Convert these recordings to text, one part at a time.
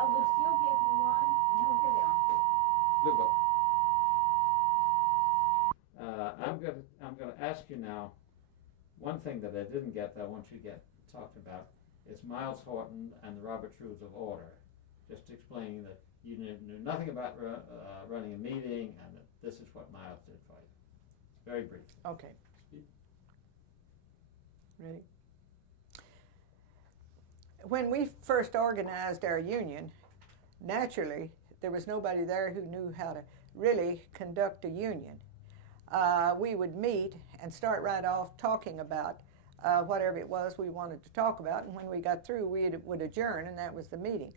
Well, Lucille gave me one, and no, here they are. Blue book. I'm gonna ask you now, one thing that I didn't get that I want you to get talked about is Miles Horton and the Robert's Rules of Order. Just explaining that you knew nothing about running a meeting, and that this is what Miles did for you. It's very brief. Okay. Ready? When we first organized our union, naturally, there was nobody there who knew how to really conduct a union. We would meet and start right off talking about whatever it was we wanted to talk about, and when we got through, we would adjourn, and that was the meeting.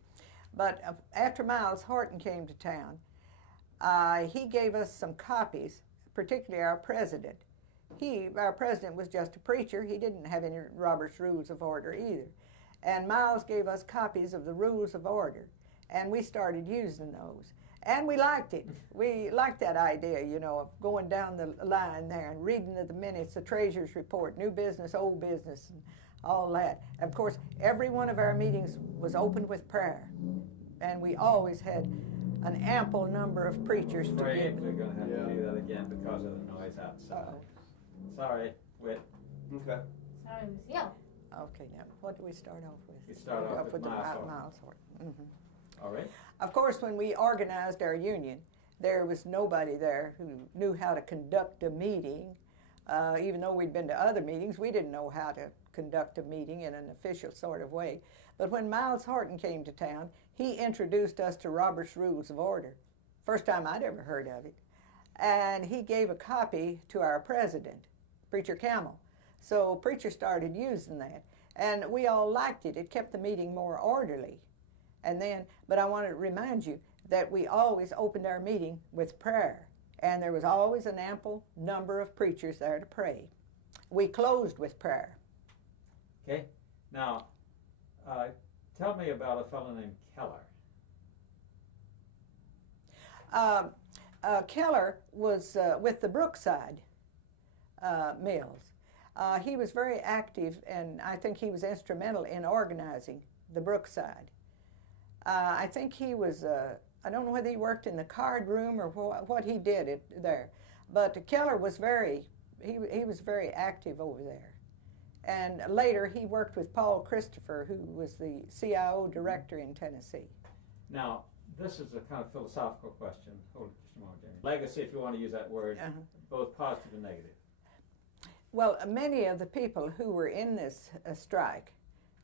But after Miles Horton came to town, he gave us some copies, particularly our president. Our president was just a preacher. He didn't have any Robert's Rules of Order either. And Miles gave us copies of the Rules of Order, and we started using those. And we liked it. We liked that idea, you know, of going down the line there and reading the minutes, the treasurer's report, new business, old business, and all that. Of course, every one of our meetings was opened with prayer, and we always had an ample number of preachers to give. We're going to have to do that again because of the noise outside. Sorry, Whit. Okay. Sorry, Lucille. Okay, now what do we start off with? We start off with Miles Horton. Mm-hmm. All right. Of course, when we organized our union, there was nobody there who knew how to conduct a meeting. Even though we'd been to other meetings, we didn't know how to conduct a meeting in an official sort of way. But when Miles Horton came to town, he introduced us to Robert's Rules of Order. First time I'd ever heard of it. And he gave a copy to our president, Preacher Camel. So Preacher started using that. And we all liked it. It kept the meeting more orderly. And then, but I want to remind you that we always opened our meeting with prayer. And there was always an ample number of preachers there to pray. We closed with prayer. Okay. Now, tell me about a fellow named Keller. Keller was with the Brookside Mills. He was very active, and I think he was instrumental in organizing the Brookside. I think he was, I don't know whether he worked in the card room or what he did there, but Keller was he was very active over there. And later he worked with Paul Christopher, who was the CIO director in Tennessee. Now, this is a kind of philosophical question. Hold it just a moment, Jamie. Legacy, if you want to use that word, both positive and negative. Well, many of the people who were in this strike,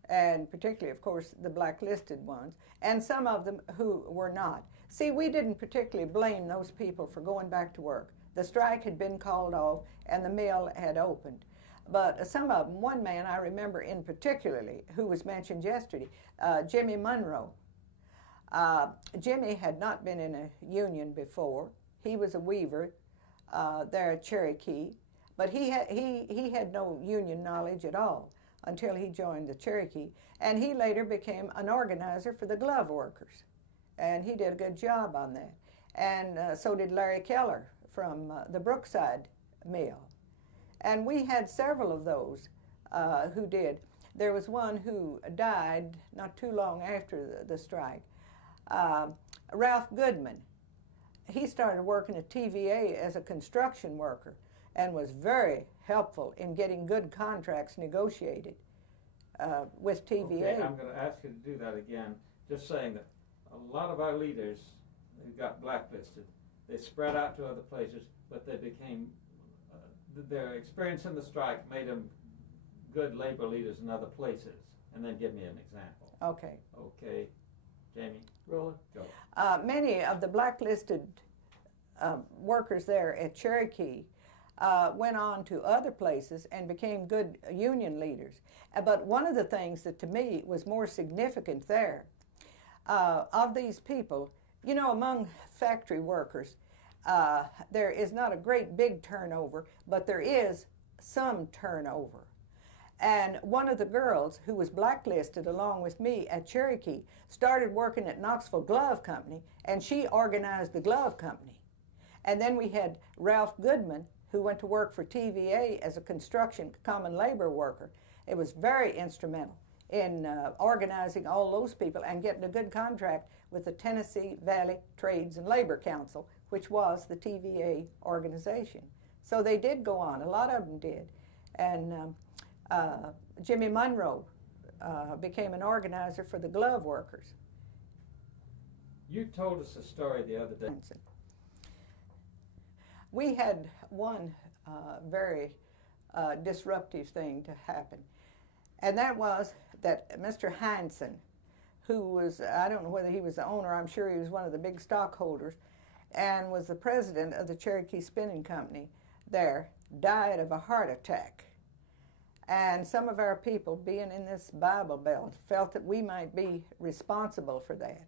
and particularly, of course, the blacklisted ones, and some of them who were not. See, we didn't particularly blame those people for going back to work. The strike had been called off, and the mill had opened. But some of them, one man I remember in particularly, who was mentioned yesterday, Jimmy Monroe. Jimmy had not been in a union before. He was a weaver there at Cherokee, but he had no union knowledge at all until he joined the Cherokee, and he later became an organizer for the glove workers, and he did a good job on that. And so did Larry Keller from the Brookside Mill. And we had several of those who did. There was one who died not too long after the strike. Ralph Goodman. He started working at TVA as a construction worker and was very helpful in getting good contracts negotiated with TVA. Okay, I'm going to ask you to do that again, just saying that a lot of our leaders who got blacklisted, they spread out to other places, but they became, their experience in the strike made them good labor leaders in other places. And then give me an example. Okay. Okay. Jamie, roll it, go. Many of the blacklisted workers there at Cherokee went on to other places and became good union leaders. But one of the things that to me was more significant there, of these people, you know, among factory workers, there is not a great big turnover, but there is some turnover. And one of the girls who was blacklisted along with me at Cherokee started working at Knoxville Glove Company, and she organized the glove company. And then we had Ralph Goodman, who went to work for TVA as a construction common labor worker. It was very instrumental in organizing all those people and getting a good contract with the Tennessee Valley Trades and Labor Council, which was the TVA organization. So they did go on. A lot of them did. And Jimmy Monroe became an organizer for the glove workers. You told us a story the other day. We had one very disruptive thing to happen, and that was that Mr. Hansen, who was, I don't know whether he was the owner, I'm sure he was one of the big stockholders, and was the president of the Cherokee Spinning Company there, died of a heart attack. And some of our people, being in this Bible Belt, felt that we might be responsible for that.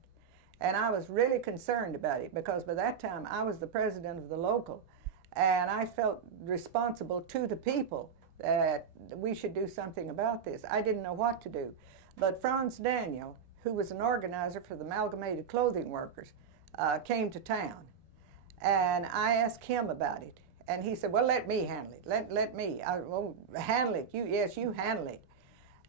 And I was really concerned about it, because by that time I was the president of the local, and I felt responsible to the people that we should do something about this. I didn't know what to do. But Franz Daniel, who was an organizer for the Amalgamated Clothing Workers, came to town. And I asked him about it. And he said, well, let me handle it. Let me. Well, handle it. Yes, you handle it.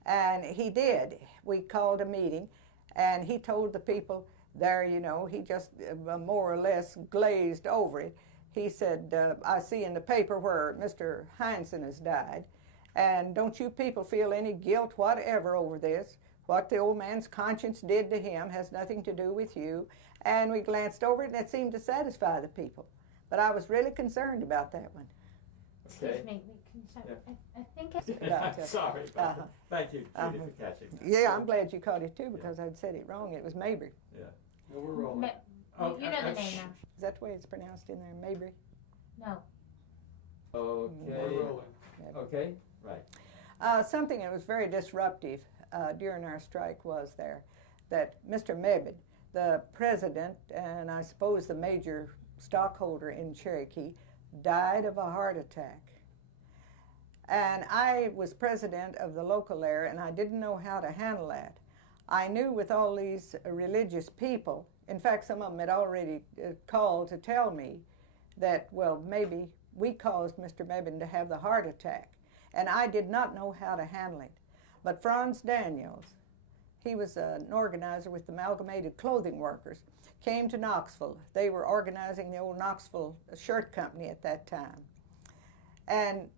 And he did. We called a meeting, and he told the people there, you know, he just more or less glazed over it. He said, I see in the paper where Mr. Hansen has died, and don't you people feel any guilt whatever over this? What the old man's conscience did to him has nothing to do with you. And we glanced over it, and it seemed to satisfy the people. But I was really concerned about that one. Okay. Excuse me, I think it's... I'm sorry about that. Thank you, Judy, for catching that. Yeah, I'm glad you caught it too, because I'd said it wrong. It was Mabry. Yeah. No, we're rolling. You know the name now. Is that the way it's pronounced in there, Mabry? No. Okay. We're rolling. Okay, right. Something that was very disruptive during our strike was that Mr. Mebane, the president and I suppose the major stockholder in Cherokee, died of a heart attack. And I was president of the local there, and I didn't know how to handle that. I knew with all these religious people, in fact, some of them had already called to tell me that, well, maybe we caused Mr. Mebane to have the heart attack. And I did not know how to handle it. But Franz Daniels, he was an organizer with the Amalgamated Clothing Workers, came to Knoxville. They were organizing the old Knoxville Shirt Company at that time. And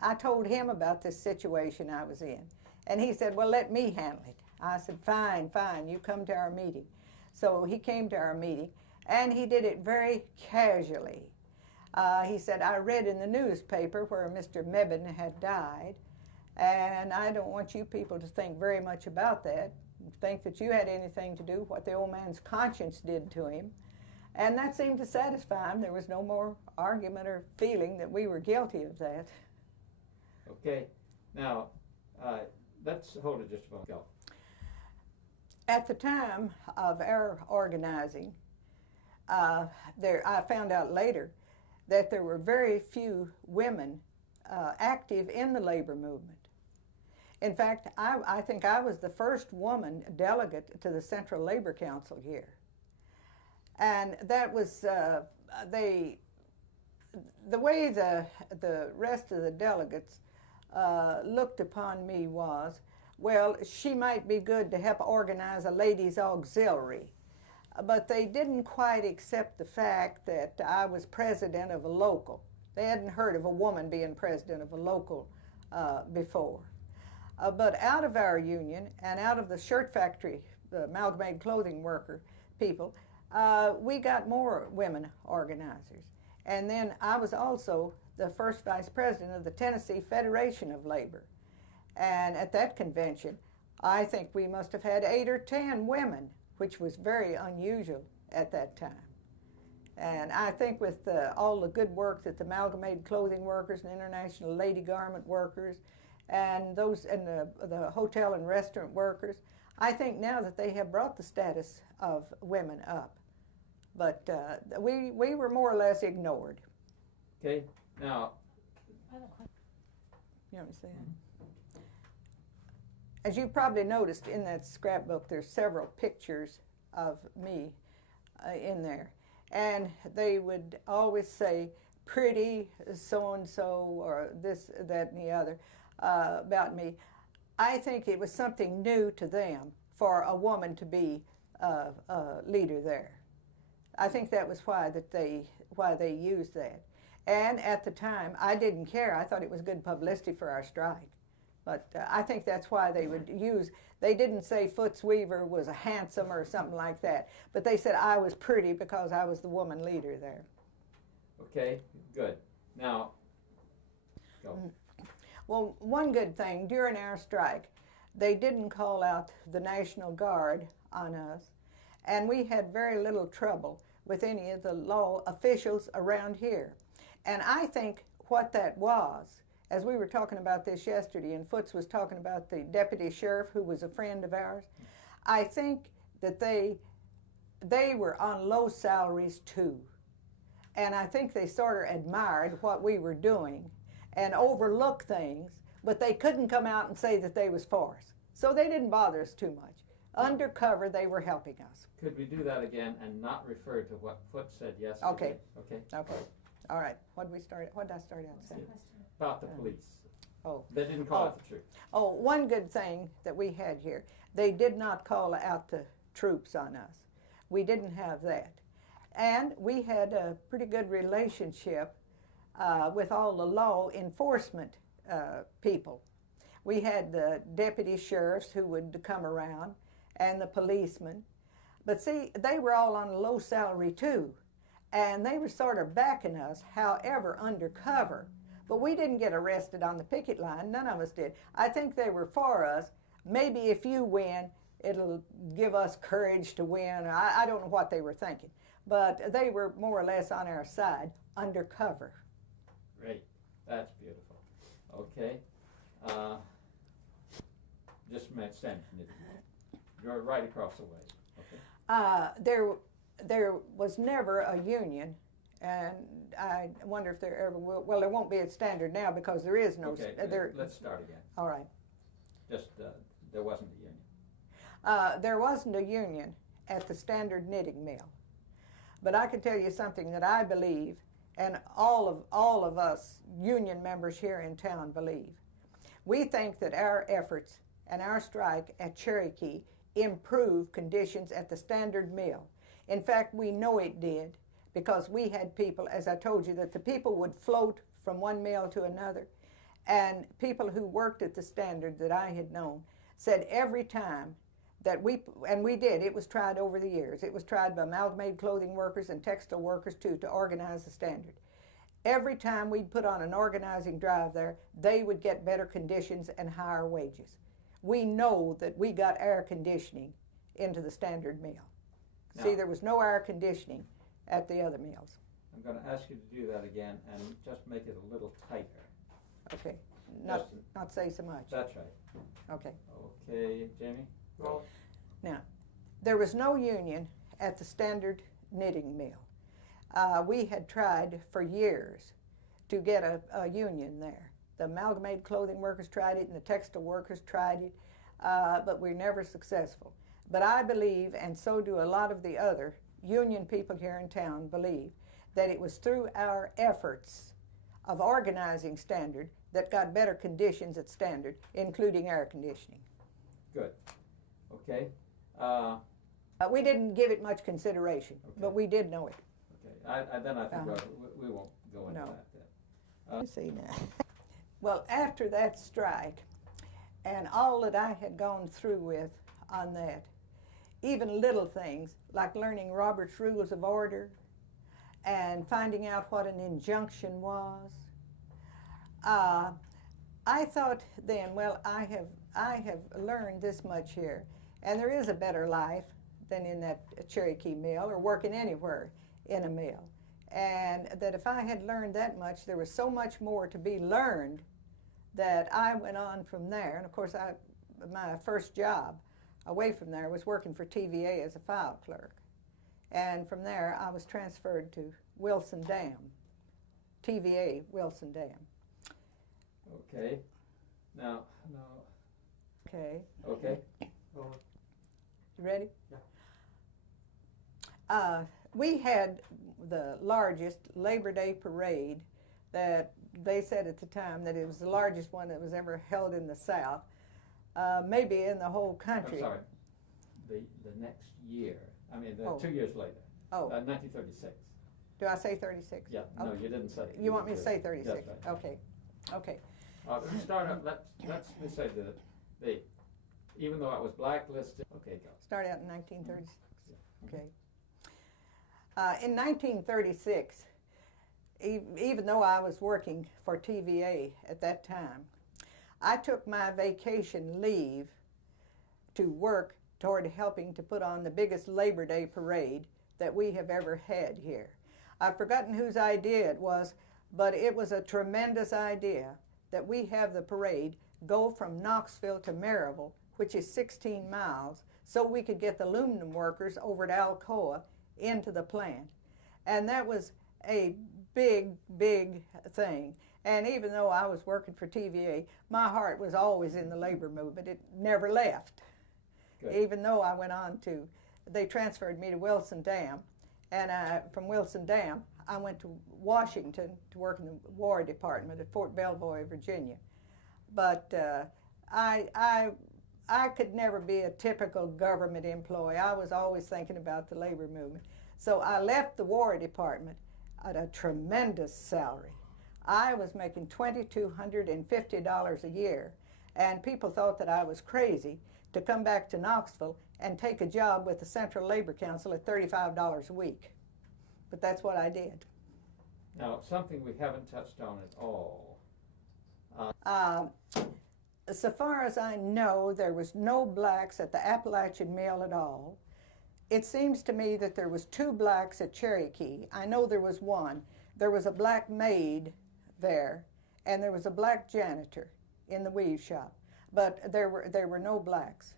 I told him about this situation I was in. And he said, well, let me handle it. I said, fine, you come to our meeting. So he came to our meeting, and he did it very casually. He said, I read in the newspaper where Mr. Mebane had died, and I don't want you people to think very much about that, think that you had anything to do with what the old man's conscience did to him. And that seemed to satisfy him. There was no more argument or feeling that we were guilty of that. Okay. Now, let's hold it just a moment. Go. At the time of our organizing, I found out later that there were very few women active in the labor movement. In fact, I think I was the first woman delegate to the Central Labor Council here. And that was, the way the rest of the delegates looked upon me was, well, she might be good to help organize a ladies' auxiliary. But they didn't quite accept the fact that I was president of a local. They hadn't heard of a woman being president of a local before. But out of our union and out of the shirt factory, the Amalgamated Clothing Worker people, we got more women organizers. And then I was also the first vice president of the Tennessee Federation of Labor. And at that convention, I think we must have had 8 or 10 women, which was very unusual at that time. And I think with all the good work that the Amalgamated Clothing Workers and International Lady Garment Workers and those and the hotel and restaurant workers, I think now that they have brought the status of women up. But we were more or less ignored. Okay. Now, You want me to say that? As you probably noticed in that scrapbook, there's several pictures of me in there. And they would always say, pretty so-and-so, or this, that, and the other about me. I think it was something new to them for a woman to be a leader there. I think that was why they used that. And at the time, I didn't care. I thought it was good publicity for our strike. But I think that's why they would use, they didn't say Foots Weaver was handsome or something like that, but they said I was pretty because I was the woman leader there. Okay, good. Now, go. Well, one good thing, during our strike, they didn't call out the National Guard on us, and we had very little trouble with any of the law officials around here. And I think what that was, as we were talking about this yesterday, and Foots was talking about the deputy sheriff who was a friend of ours, I think that they were on low salaries too. And I think they sort of admired what we were doing and overlooked things, but they couldn't come out and say that they was for us. So they didn't bother us too much. Undercover, they were helping us. Could we do that again and not refer to what Foots said yesterday? Okay. Okay. Okay. All right. What did I start out saying? About the police. Oh. They didn't call out the troops. Oh, one good thing that we had here, they did not call out the troops on us. We didn't have that. And we had a pretty good relationship with all the law enforcement people. We had the deputy sheriffs who would come around and the policemen. But see, they were all on a low salary too. And they were sort of backing us, however, undercover. But we didn't get arrested on the picket line. None of us did. I think they were for us. Maybe if you win, it'll give us courage to win. I don't know what they were thinking. But they were more or less on our side, undercover. Great. That's beautiful. Okay. Just a minute, Sam. You're right across the way. Okay. There was never a union, and I wonder if there ever will. Well, there won't be a standard now because there is no. Okay, let's start again. All right. Just, there wasn't a union. There wasn't a union at the Standard Knitting Mill. But I can tell you something that I believe, and all of us union members here in town believe. We think that our efforts and our strike at Cherokee improved conditions at the Standard Mill. In fact, we know it did because we had people, as I told you, that the people would float from one mill to another. And people who worked at the Standard that I had known said every time that we did, it was tried over the years. It was tried by amalgamated clothing workers and textile workers too to organize the Standard. Every time we'd put on an organizing drive there, they would get better conditions and higher wages. We know that we got air conditioning into the Standard Mill. Now, see, there was no air conditioning at the other mills. I'm going to ask you to do that again and just make it a little tighter. Okay, not say so much. That's right. Okay. Okay, Jamie? Go. Now, there was no union at the Standard Knitting Mill. We had tried for years to get a union there. The amalgamated clothing workers tried it and the textile workers tried it, but we were never successful. But I believe, and so do a lot of the other union people here in town believe, that it was through our efforts of organizing Standard that got better conditions at Standard, including air conditioning. Good. Okay. We didn't give it much consideration, okay. but we did know it. Okay. Then I think we won't go into that then. Let's see now. Well, after that strike, and all that I had gone through with on that, even little things like learning Robert's Rules of Order and finding out what an injunction was, I thought then, well, I have learned this much here, and there is a better life than in that Cherokee mill or working anywhere in a mill. And that if I had learned that much, there was so much more to be learned that I went on from there. And of course, my first job away from there was working for TVA as a file clerk. And from there, I was transferred to Wilson Dam, TVA Wilson Dam. Okay. Now. Okay. Okay. You ready? Yeah. We had the largest Labor Day parade that they said at the time that it was the largest one that was ever held in the South. maybe in the whole country. I'm sorry, the next year, I mean, Oh. 2 years later, Oh, 1936. do I say 36? Yeah, no, you didn't say. You want me to say did. 36? That's right. Okay, okay. Start up, let's me say the, even though I was blacklisted, okay, go. Start out in 1936. Okay. In 1936, even though I was working for TVA at that time, I took my vacation leave to work toward helping to put on the biggest Labor Day parade that we have ever had here. I've forgotten whose idea it was, but it was a tremendous idea that we have the parade go from Knoxville to Maryville, which is 16 miles, so we could get the aluminum workers over at Alcoa into the plant. And that was a big, big thing. And even though I was working for TVA, my heart was always in the labor movement. It never left. Good. Even though I went on to, they transferred me to Wilson Dam. And from Wilson Dam, I went to Washington to work in the War Department at Fort Belvoir, Virginia. But I could never be a typical government employee. I was always thinking about the labor movement. So I left the War Department at a tremendous salary. I was making $2,250 a year, and people thought that I was crazy to come back to Knoxville and take a job with the Central Labor Council at $35 a week. But that's what I did. Now, something we haven't touched on at all. So far as I know, there was no blacks at the Appalachian Mill at all. It seems to me that there was 2 blacks at Cherokee. I know there was one. There was a black maid there, and there was a black janitor in the weave shop. But there were no blacks.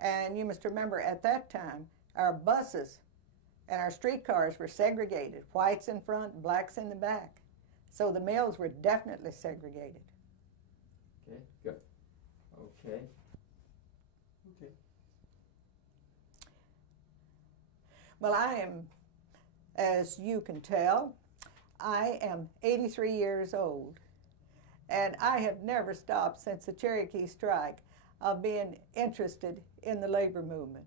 And you must remember, at that time, our buses and our streetcars were segregated. Whites in front, blacks in the back. So the mills were definitely segregated. Okay, good. Okay. Okay. Well, I am, as you can tell, I am 83 years old, and I have never stopped since the Cherokee strike of being interested in the labor movement.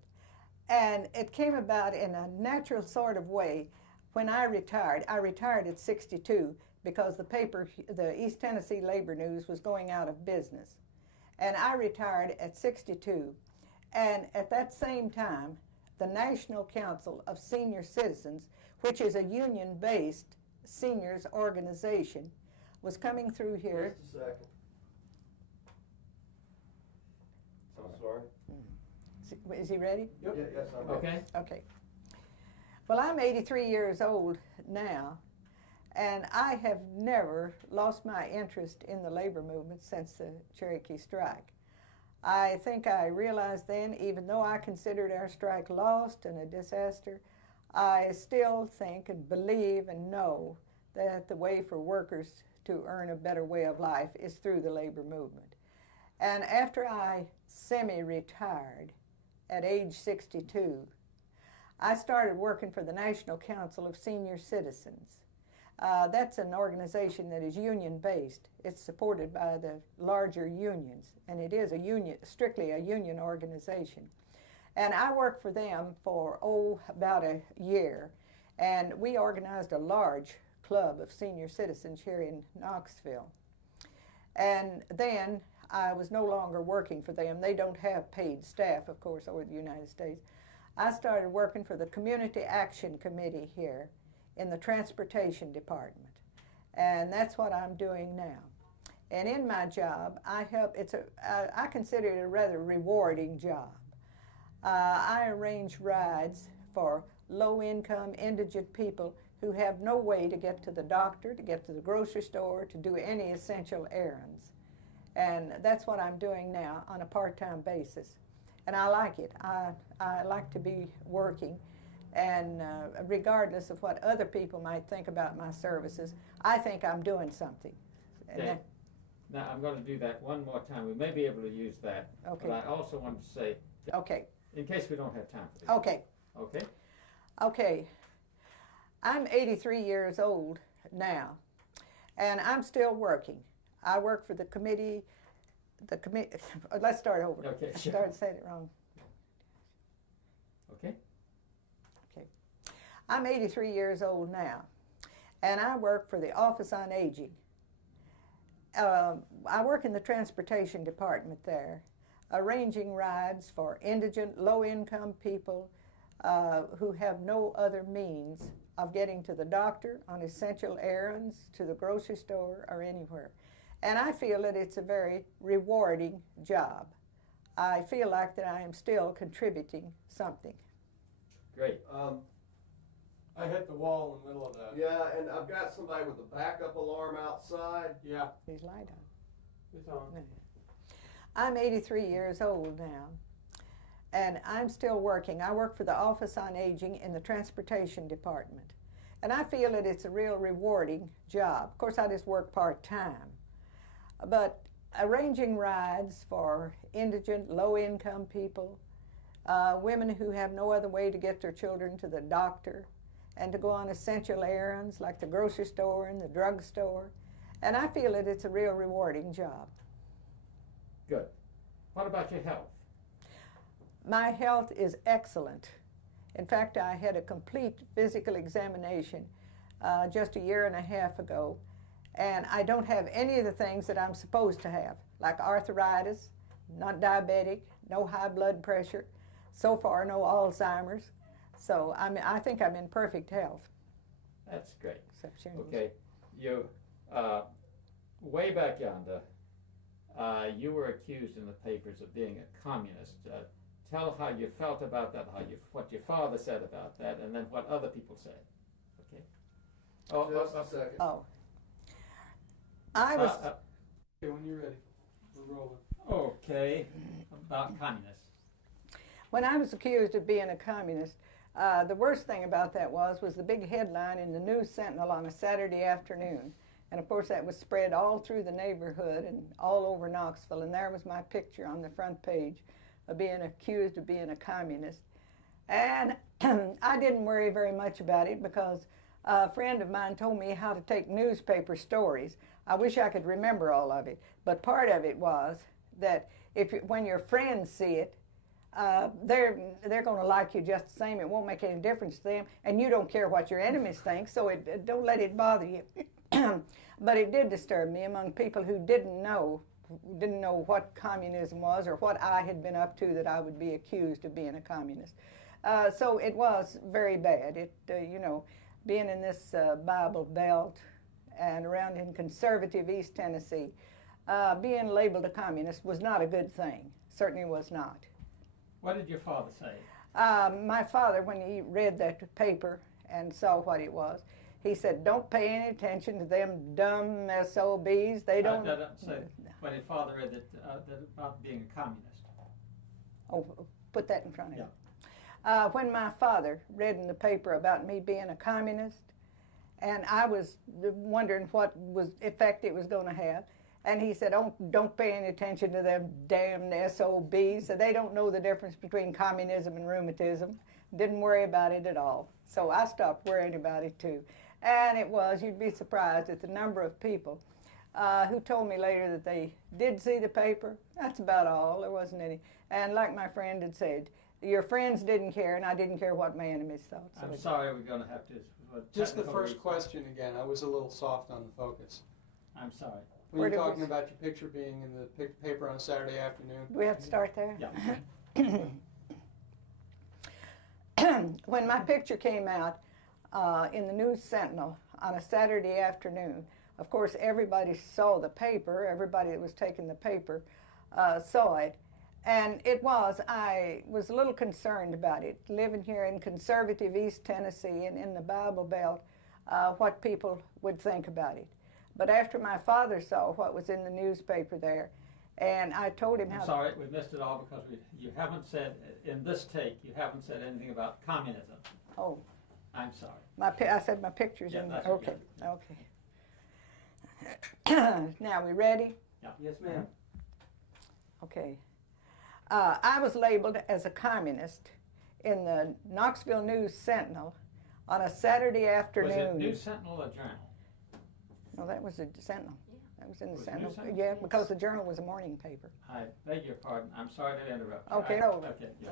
And it came about in a natural sort of way when I retired. I retired at 62 because the paper, the East Tennessee Labor News, was going out of business. And I retired at 62. And at that same time, the National Council of Senior Citizens, which is a union-based seniors organization, was coming through here. Just a second. I'm sorry. Is he ready? Yep. Yeah, yes, I'm ready. Okay. Okay. Well, I'm 83 years old now, and I have never lost my interest in the labor movement since the Cherokee strike. I think I realized then, even though I considered our strike lost and a disaster, I still think and believe and know that the way for workers to earn a better way of life is through the labor movement. And after I semi-retired at age 62, I started working for the National Council of Senior Citizens. That's an organization that is union-based. It's supported by the larger unions, and it is a union, strictly a union organization. And I worked for them for, about a year, and we organized a large club of senior citizens here in Knoxville. And then I was no longer working for them. They don't have paid staff, of course, over the United States. I started working for the Community Action Committee here in the Transportation Department. And that's what I'm doing now. And in my job, I consider it a rather rewarding job. I arrange rides for low-income, indigent people who have no way to get to the doctor, to get to the grocery store, to do any essential errands. And that's what I'm doing now on a part-time basis. And I like it. I like to be working. And regardless of what other people might think about my services, I think I'm doing something. Okay. Now, I'm going to do that one more time. We may be able to use that. Okay. But I also want to say, Okay. in case we don't have time for this. Okay. Okay? Okay. I'm 83 years old now, and I'm still working. I work for the Committee the committee. Let's start over. Okay, I sure. started saying it wrong. Okay. I'm 83 years old now, and I work for the Office on Aging. I work in the transportation department there, arranging rides for indigent, low-income people who have no other means of getting to the doctor, on essential errands, to the grocery store, or anywhere. And I feel that it's a very rewarding job. I feel like that I am still contributing something. Great. I hit the wall in the middle of that. Yeah, and I've got somebody with a backup alarm outside. Yeah, Please lie down. it's on. I'm 83 years old now, and I'm still working. I work for the Office on Aging in the transportation department, and I feel that it's a real rewarding job. Of course, I just work part-time, but arranging rides for indigent, low-income people, women who have no other way to get their children to the doctor, and to go on essential errands like the grocery store and the drugstore, and I feel that it's a real rewarding job. Good. What about your health? My health is excellent. In fact, I had a complete physical examination just a year and a half ago, and I don't have any of the things that I'm supposed to have, like arthritis, not diabetic, no high blood pressure, so far no Alzheimer's. So I think I'm in perfect health. That's great. Exception. Okay. You, way back yonder, you were accused in the papers of being a communist. Tell how you felt about that, what your father said about that, and then what other people said. Okay. Just a second. Oh. I was. Okay, when you're ready, we're rolling. Okay. About communists. When I was accused of being a communist, the worst thing about that was the big headline in the News Sentinel on a Saturday afternoon. And of course that was spread all through the neighborhood and all over Knoxville, and there was my picture on the front page of being accused of being a communist. And I didn't worry very much about it because a friend of mine told me how to take newspaper stories. I wish I could remember all of it, but part of it was that when your friends see it, they're going to like you just the same. It won't make any difference to them, and you don't care what your enemies think, so don't let it bother you. But it did disturb me among people who didn't know what communism was or what I had been up to that I would be accused of being a communist. So it was very bad. Being in this Bible Belt and around in conservative East Tennessee, being labeled a communist was not a good thing. Certainly was not. What did your father say? My father, when he read that paper and saw what it was, he said, "Don't pay any attention to them dumb SOBs. They don't." Say what your father read that about being a communist. Oh, put that in front of Yeah. you. When my father read in the paper about me being a communist, and I was wondering what effect it was going to have, and he said, "Oh, don't pay any attention to them damn SOBs. They don't know the difference between communism and rheumatism." Didn't worry about it at all. So I stopped worrying about it too. And you'd be surprised at the number of people who told me later that they did see the paper. That's about all. There wasn't any. And like my friend had said, your friends didn't care, and I didn't care what my enemies thought. So I'm sorry, we're going to have to. Just the first question again. I was a little soft on the focus. I'm sorry. When Where you're did we talking about your picture being in the paper on a Saturday afternoon. Do we have to start there? Yeah. When my picture came out in the News Sentinel on a Saturday afternoon, of course everybody saw the paper, everybody that was taking the paper saw it, and I was a little concerned about it, living here in conservative East Tennessee and in the Bible Belt, what people would think about it. But after my father saw what was in the newspaper there, and I told him I'm how... sorry, we missed it all because you haven't said, in this take, you haven't said anything about communism. Oh. I'm sorry. I said my picture's Yeah, in that's there. Okay, okay. okay. Now, we ready? Yeah. Yes, ma'am. Okay. I was labeled as a communist in the Knoxville News Sentinel on a Saturday afternoon. Was it News Sentinel or Journal? No, that was the Sentinel. It was in the Was Sentinel. News Sentinel? Yeah, because the Journal was a morning paper. I beg your pardon. I'm sorry to interrupt. you. Okay, I- over. Okay, yeah.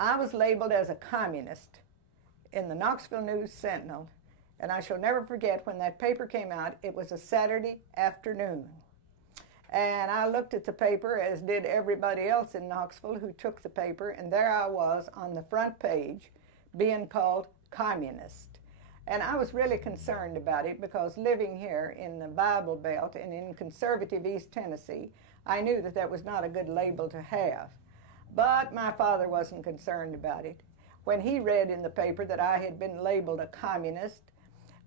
I was labeled as a communist in the Knoxville News Sentinel, and I shall never forget when that paper came out. It was a Saturday afternoon. And I looked at the paper, as did everybody else in Knoxville who took the paper, and there I was on the front page being called communist. And I was really concerned about it because living here in the Bible Belt and in conservative East Tennessee, I knew that that was not a good label to have. But my father wasn't concerned about it. When he read in the paper that I had been labeled a communist,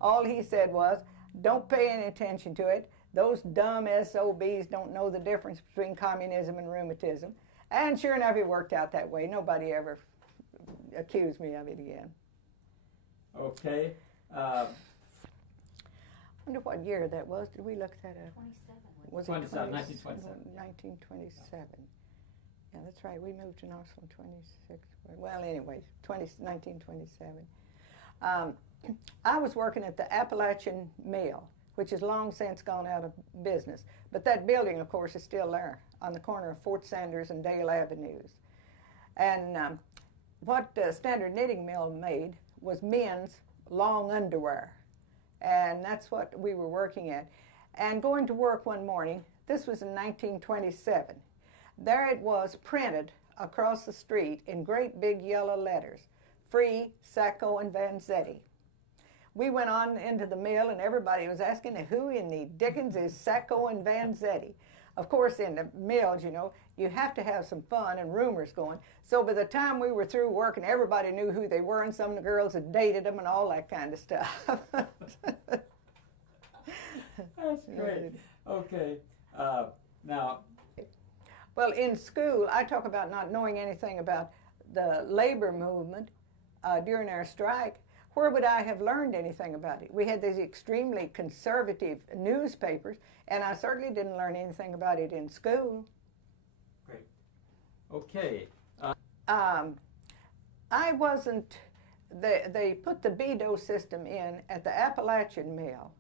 all he said was, "Don't pay any attention to it. Those dumb SOBs don't know the difference between communism and rheumatism." And sure enough, it worked out that way. Nobody ever accused me of it again. Okay. I wonder what year that was. Did we look that up? 27. Was 27, 20 1927. 1927. Yeah, that's right. We moved to Knoxville in 26. Well, anyway, 1927. I was working at the Appalachian Mill, which has long since gone out of business. But that building, of course, is still there on the corner of Fort Sanders and Dale Avenues. And what Standard Knitting Mill made was men's long underwear. And that's what we were working at. And going to work one morning, this was in 1927, there it was printed across the street in great big yellow letters, "Free Sacco and Vanzetti." We went on into the mill and everybody was asking, who in the dickens is Sacco and Vanzetti? Of course, in the mills, you know, you have to have some fun and rumors going. So by the time we were through working, everybody knew who they were, and some of the girls had dated them and all that kind of stuff. That's great. Okay. Now, Well, in school, I talk about not knowing anything about the labor movement during our strike. Where would I have learned anything about it? We had these extremely conservative newspapers, and I certainly didn't learn anything about it in school. great. Okay. I wasn't, they put the BDO system in at the Appalachian Mill.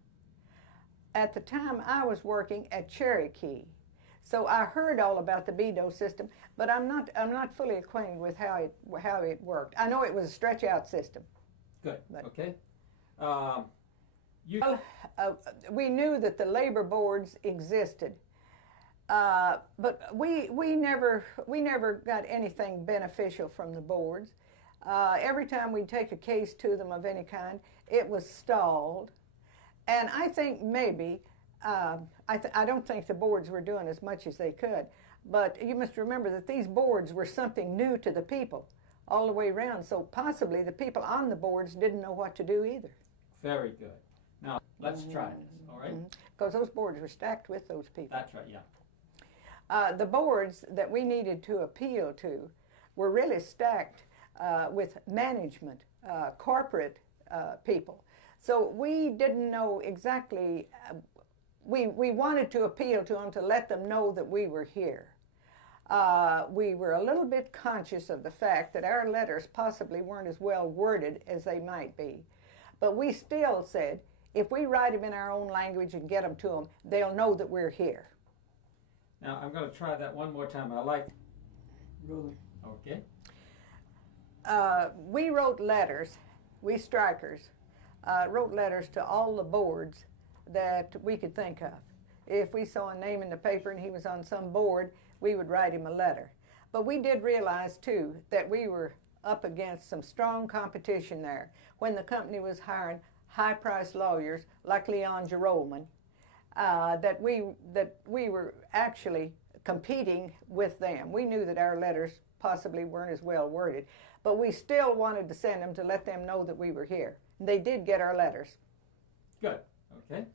At the time, I was working at Cherokee. So I heard all about the BDO system, but I'm not fully acquainted with how it worked. I know it was a stretch-out system. Good. But- Okay. We knew that the labor boards existed, but we never got anything beneficial from the boards. Every time we'd take a case to them of any kind, it was stalled. And I think maybe, I don't think the boards were doing as much as they could, but you must remember that these boards were something new to the people all the way around, so possibly the people on the boards didn't know what to do either. Very good. Now, let's try this, all right? Because those boards were stacked with those people. That's right, yeah. The boards that we needed to appeal to were really stacked with management, corporate people. So we didn't know exactly, we wanted to appeal to them to let them know that we were here. We were a little bit conscious of the fact that our letters possibly weren't as well worded as they might be. But we still said, if we write them in our own language and get them to them, they'll know that we're here. Now, I'm going to try that one more time. I like. Really? Okay. We wrote letters, we strikers, wrote letters to all the boards that we could think of. If we saw a name in the paper and he was on some board, we would write him a letter. But we did realize, too, that we were up against some strong competition there when the company was hiring high-priced lawyers like Leon Gerolman, that we were actually competing with them. We knew that our letters possibly weren't as well worded, but we still wanted to send them to let them know that we were here. They did get our letters. Good. Okay.